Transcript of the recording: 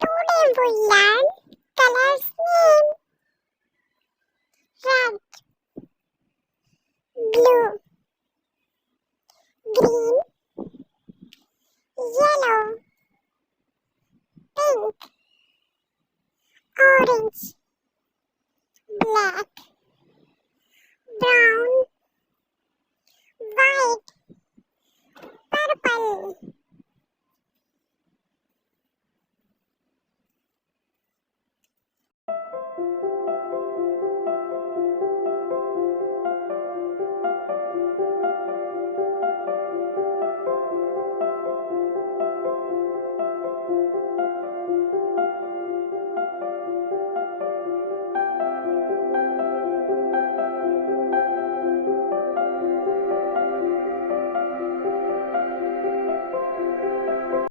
Today we learn colors name red, blue, green, yellow, pink, orange,